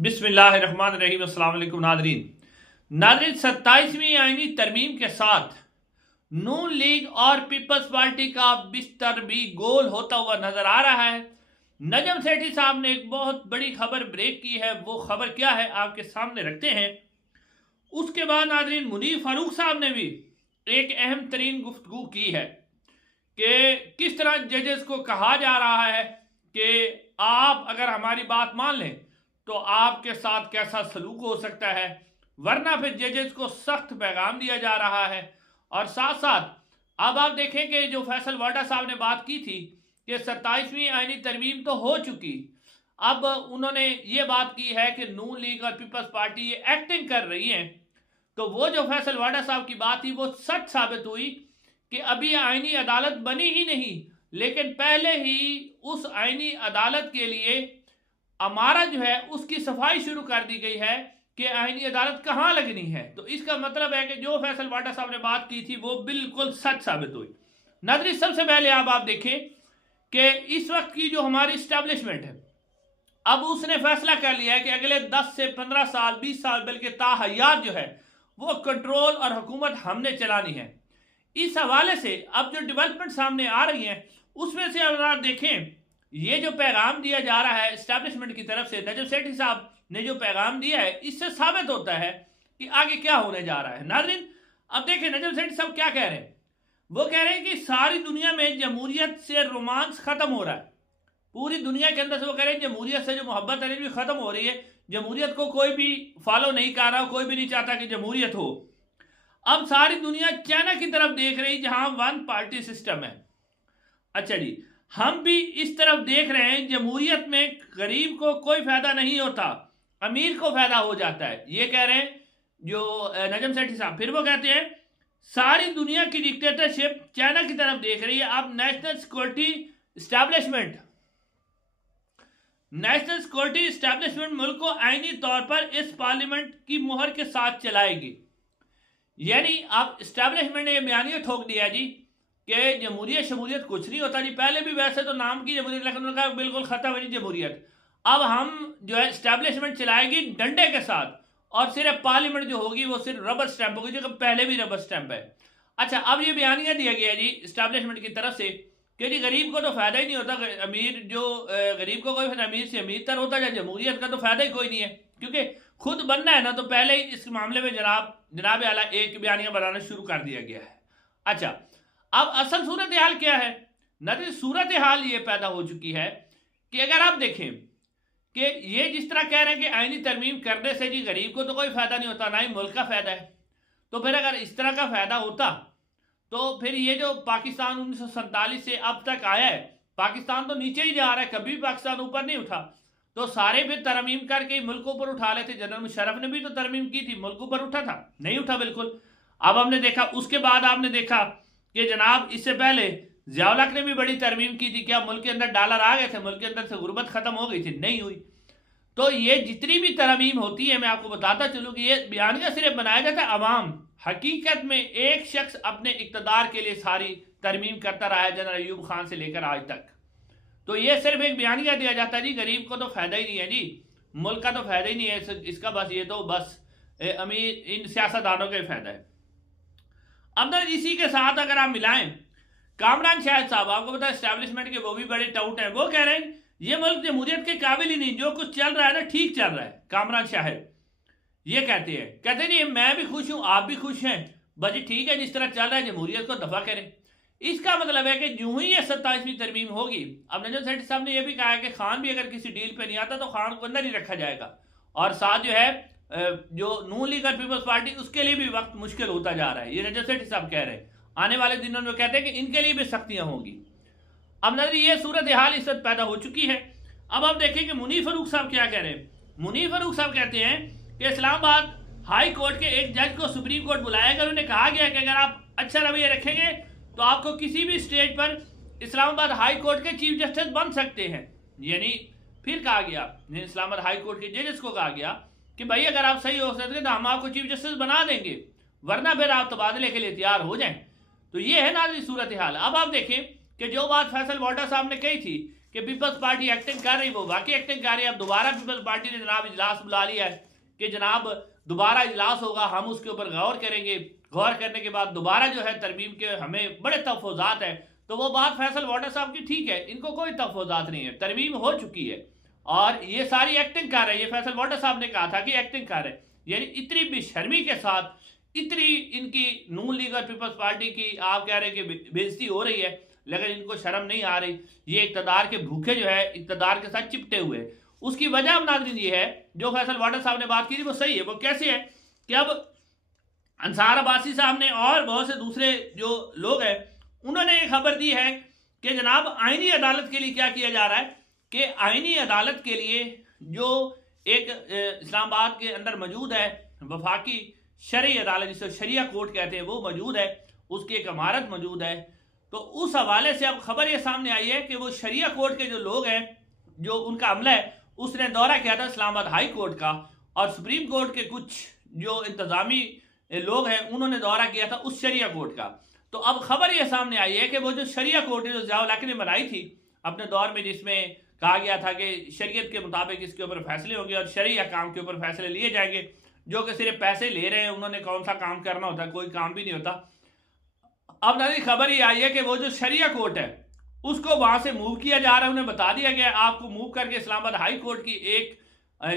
बिस्मिल्लाहिर्रहमानिर्रहीम। अस्सलाम वालेकुम नादरीन। 27वीं आईनी तरमीम के साथ नून लीग और पीपल्स पार्टी का बिस्तर भी गोल होता हुआ नजर आ रहा है। नजम सेठी साहब ने एक बहुत बड़ी खबर ब्रेक की है। वो खबर क्या है आपके सामने रखते हैं। उसके बाद नादरीन मुनीर फारूक साहब ने भी एक अहम तरीन गुफ्तगू की है कि किस तरह जजेस को कहा जा रहा है कि आप अगर हमारी बात मान लें तो आपके साथ कैसा सलूक हो सकता है, वरना फिर जजेस को सख्त पैगाम दिया जा रहा है। और साथ साथ अब आप देखें कि जो फैसल वाडा साहब ने बात की थी कि 27वीं आईनी तरमीम तो हो चुकी, अब उन्होंने ये बात की है कि नून लीग और पीपल्स पार्टी ये एक्टिंग कर रही हैं। तो वो जो फैसल वाडा साहब की बात थी वो सच साबित हुई कि अभी आईनी अदालत बनी ही नहीं, लेकिन पहले ही उस आईनी अदालत के लिए हमारा जो है उसकी सफाई शुरू कर दी गई है कि आईनी अदालत कहाँ लगनी है। तो इसका मतलब है कि जो फैसल वाडा साहब ने बात की थी वो बिल्कुल सच साबित हुई। नाज़रीन, सबसे पहले आप देखें कि इस वक्त की जो हमारी स्टैब्लिशमेंट है, अब उसने फैसला कर लिया है कि अगले 10 से 15 साल 20 साल बल्कि ताहयात जो है वो कंट्रोल और हुकूमत हमने चलानी है। इस हवाले से अब जो डेवलपमेंट सामने आ रही हैं उसमें से अगर आप देखें, ये जो पैगाम दिया जा रहा है एस्टैब्लिशमेंट की तरफ से, नजम सेठी साहब ने जो पैगाम दिया है, इससे साबित होता है कि आगे क्या होने जा रहा है। नाज़रीन, अब देखें नजम सेठी साहब क्या कह रहे हैं। वो कह रहे हैं कि सारी दुनिया में जमहूरियत से रोमांस खत्म हो रहा है। पूरी दुनिया के अंदर से वो कह रहे हैं जमहूरियत से जो मोहब्बत है भी खत्म हो रही है। जमहूरियत को कोई भी फॉलो नहीं कर रहा, कोई भी नहीं चाहता कि जमहूरियत हो। अब सारी दुनिया चाइना की तरफ देख रही जहां वन पार्टी सिस्टम है। अच्छा जी, हम भी इस तरफ देख रहे हैं। जमहूरियत में गरीब को कोई फायदा नहीं होता, अमीर को फायदा हो जाता है, ये कह रहे हैं जो नजम सेठी साहब। फिर वो कहते हैं सारी दुनिया की डिक्टेटरशिप चाइना की तरफ देख रही है। अब नेशनल सिक्योरिटी एस्टैब्लिशमेंट मुल्क को आईनी तौर पर इस पार्लियामेंट की मुहर के साथ चलाएगी। यानी अब एस्टैब्लिशमेंट ने यह बयानिया ठोक दिया जी कि जमहूरियत शमूरियत कुछ नहीं होता जी। पहले भी वैसे तो नाम की जमहूरियत, लेकिन उन्होंने कहा बिल्कुल खत्म है जी जमहूरियत। अब हम जो है एस्टैब्लिशमेंट चलाएगी डंडे के साथ, और सिर्फ पार्लियामेंट जो होगी वो सिर्फ रबर स्टैंप होगी, जो पहले भी रबर स्टैंप है। अच्छा, अब ये बयानिया दिया गया जी एस्टैब्लिशमेंट की तरफ से कि जी गरीब को तो फायदा ही नहीं होता। अमीर जो गरीब को कोई फिर अमीर से अमीर तर होता है, जमहूरियत का तो फायदा ही कोई नहीं है, क्योंकि खुद बनना है ना। तो पहले ही इस मामले में जनाब आला एक बयानिया बनाना शुरू कर दिया गया है। अच्छा, अब असल सूरत हाल क्या है नजर, सूरत हाल ये पैदा हो चुकी है कि अगर आप देखें कि ये जिस तरह कह रहे हैं कि आईनी तरमीम करने से जी गरीब को तो कोई फायदा नहीं होता, ना ही मुल्क का फायदा है। तो फिर अगर इस तरह का फायदा होता तो फिर ये जो पाकिस्तान 1947 से अब तक आया है, पाकिस्तान तो नीचे ही जा रहा है, कभी भी पाकिस्तान ऊपर नहीं उठा। तो सारे फिर तरमीम करके मुल्कों पर उठा लेते। जनरल मुशर्रफ ने भी तो तरमीम की थी, मुल्कों पर उठा था? नहीं उठा बिल्कुल। अब हमने देखा, उसके बाद आपने देखा कि जनाब इससे पहले ज़िया-उल हक ने भी बड़ी तरमीम की थी। क्या मुल्क के अंदर डॉलर आ गए थे, मुल्क के अंदर से गुर्बत खत्म हो गई थी? नहीं हुई। तो ये जितनी भी तरमीम होती है, मैं आपको बताता चलूँ कि ये बयानिया सिर्फ बनाया जाता है अवाम। हकीकत में एक शख्स अपने इक़्तिदार के लिए सारी तरमीम करता रहा है, जनरल अयूब खान से लेकर आज तक। तो ये सिर्फ एक बयानिया दिया जाता है जी गरीब को तो फायदा ही नहीं है जी, मुल्क का तो फायदा ही नहीं है इसका, बस ये तो बस अमीर इन सियासतदानों का फायदा है। अब ना इसी के साथ अगर आप मिलाएं, कामरान शाहिद साहब, आपको पता है एस्टैब्लिशमेंट के वो भी बड़े टाउट हैं। वो कह रहे हैं ये मुल्क जमहूरियत के काबिल ही नहीं, जो कुछ चल रहा है ना ठीक चल रहा है। कामरान शाहिद ये कहते हैं जी मैं भी खुश हूं, आप भी खुश हैं, बस ठीक है, जिस तरह चल रहा है जमहूरियत को दफा करें। इसका मतलब है कि यूं ही ये 27वीं तरमीम होगी। अब नजम सेठी साहब ने यह भी कहा है कि खान भी अगर किसी डील पे नहीं आता तो खान को अंदर ही रखा जाएगा। और साथ जो है जो नून लीग और पीपल्स पार्टी, उसके लिए भी वक्त मुश्किल होता जा रहा है। ये नजम सेठी साहब कह रहे हैं आने वाले दिनों में कहते हैं कि इनके लिए भी सख्तियां होंगी। अब नजर ये सूरत हाल इस वक्त पैदा हो चुकी है। अब आप देखें कि मुनीर फारूक साहब क्या कह रहे हैं। मुनीर फारूक साहब कहते हैं कि इस्लामाबाद हाई कोर्ट के एक जज को सुप्रीम कोर्ट बुलाएगा। उन्हें कहा गया कि अगर आप अच्छा रवैया रखेंगे तो आपको किसी भी स्टेज पर इस्लामाबाद हाई कोर्ट के चीफ जस्टिस बन सकते हैं। यानी फिर कहा गया, इस्लामाबाद हाई कोर्ट के जजेस को कहा गया कि भाई अगर आप सही हो सकते तो हम आपको चीफ जस्टिस बना देंगे, वरना फिर आप तबादले के लिए तैयार हो जाएं। तो ये है नाज़रीन सूरत हाल। अब आप देखें कि जो बात फैसल वाडा साहब ने कही थी कि पीपल्स पार्टी एक्टिंग कर रही, वो वाकई एक्टिंग कर रही है। अब दोबारा पीपल्स पार्टी ने जनाब इजलास बुला लिया है कि जनाब दोबारा इजलास होगा, हम उसके ऊपर गौर करेंगे, गौर करने के बाद दोबारा जो है तरमीम के हमें बड़े तहफ़्फ़ुज़ात हैं। तो वो बात फैसल वाटर साहब की ठीक है, इनको कोई तहफ़्फ़ुज़ात नहीं है, तरमीम हो चुकी है और ये सारी एक्टिंग कर रहे हैं। ये फैसल वाटर साहब ने कहा था कि एक्टिंग कर रहे हैं, यानी इतनी बेशर्मी के साथ, इतनी इनकी नून लीग और पीपल्स पार्टी की आप कह रहे हैं कि बेइज्जती हो रही है, लेकिन इनको शर्म नहीं आ रही। ये इक़्तिदार के भूखे जो है इक़्तिदार के साथ चिपटे हुए हैं। उसकी वजह अब नाज़रीन ये है, जो फैसल वाटर साहब ने बात की थी वो सही है। वो कैसे है कि अब अंसार अब्बासी साहब ने और बहुत से दूसरे जो लोग हैं उन्होंने एक खबर दी है कि जनाब आईनी अदालत के लिए क्या किया जा रहा है कि आईनी अदालत के लिए जो एक इस्लामाबाद के अंदर मौजूद है वफाकी शरई अदालत, जिसे शरिया कोर्ट कहते हैं, वो मौजूद है, उसकी एक इमारत मौजूद है। तो उस हवाले से अब खबर ये सामने आई है कि वो शरिया कोर्ट के जो लोग हैं, जो उनका अमला है, उसने दौरा किया था इस्लामाबाद हाई कोर्ट का, और सुप्रीम कोर्ट के कुछ जो इंतजामी लोग हैं उन्होंने दौरा किया था उस शरिया कोर्ट का। तो अब खबर यह सामने आई है कि वो जो शरिया कोर्ट है जो ज़िया-उल हक ने बनाई थी अपने दौर में, जिसमें कहा गया था कि शरीयत के मुताबिक इसके ऊपर फैसले होंगे और शरई अहकाम के ऊपर फैसले लिए जाएंगे, जो कि सिर्फ पैसे ले रहे हैं, उन्होंने कौन सा काम करना होता है, कोई काम भी नहीं होता। अब नई खबर ये आई है कि वो जो शरिया कोर्ट है उसको वहां से मूव किया जा रहा है। उन्हें बता दिया गया आपको मूव करके इस्लामाबाद हाई कोर्ट की एक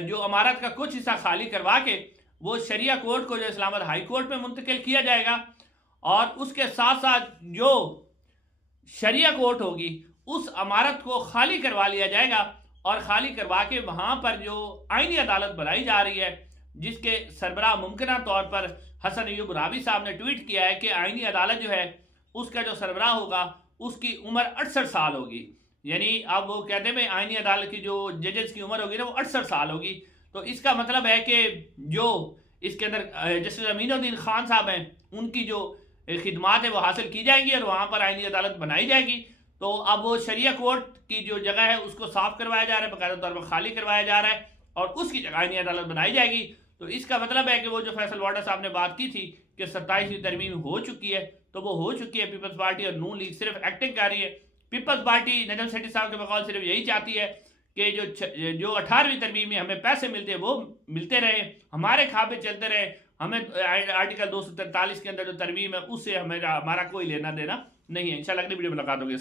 जो इमारत का कुछ हिस्सा खाली करवा के वो शरिया कोर्ट को जो इस्लामाबाद हाई कोर्ट में मुंतकिल किया जाएगा, और उसके साथ साथ जो शरिया कोर्ट होगी उस इमारत को खाली करवा लिया जाएगा, और खाली करवा के वहां पर जो आईनी अदालत बनाई जा रही है, जिसके सरबराह मुमकिन तौर पर हसन अयूब रावी साहब ने ट्वीट किया है कि आईनी अदालत जो है उसका जो सरबराह होगा उसकी उम्र 68 साल होगी। यानी अब वो कहते हैं आईनी अदालत की जो जजेस की उम्र होगी ना वो 68 साल होगी। तो इसका मतलब है कि जो इसके अंदर जस्टिस अमीनुद्दीन खान साहब हैं उनकी जो खिदमात है वो हासिल की जाएंगी और वहाँ पर आईनी अदालत बनाई जाएगी। तो अब वो शरिया कोर्ट की जो जगह है उसको साफ करवाया जा रहा है, बाकायदा तौर पर खाली करवाया जा रहा है और उसकी जगह आईनी अदालत बनाई जाएगी। तो इसका मतलब है कि वो जो फैसल वाटर साहब ने बात की थी कि 27वीं तरमीम हो चुकी है, तो वो हो चुकी है। पीपल्स पार्टी और नून लीग सिर्फ एक्टिंग कर रही है। पीपल्स पार्टी नजम सेठी साहब के बकौल सिर्फ यही चाहती है कि जो 18वीं तरमीम में हमें पैसे मिलते हैं वो मिलते रहे, हमारे खाबे चलते रहे, हमें आर्टिकल 243 के अंदर जो तरमीम है उससे हमारा कोई लेना देना नहीं है। इंशाल्लाह अगली वीडियो में मुलाकात होगी।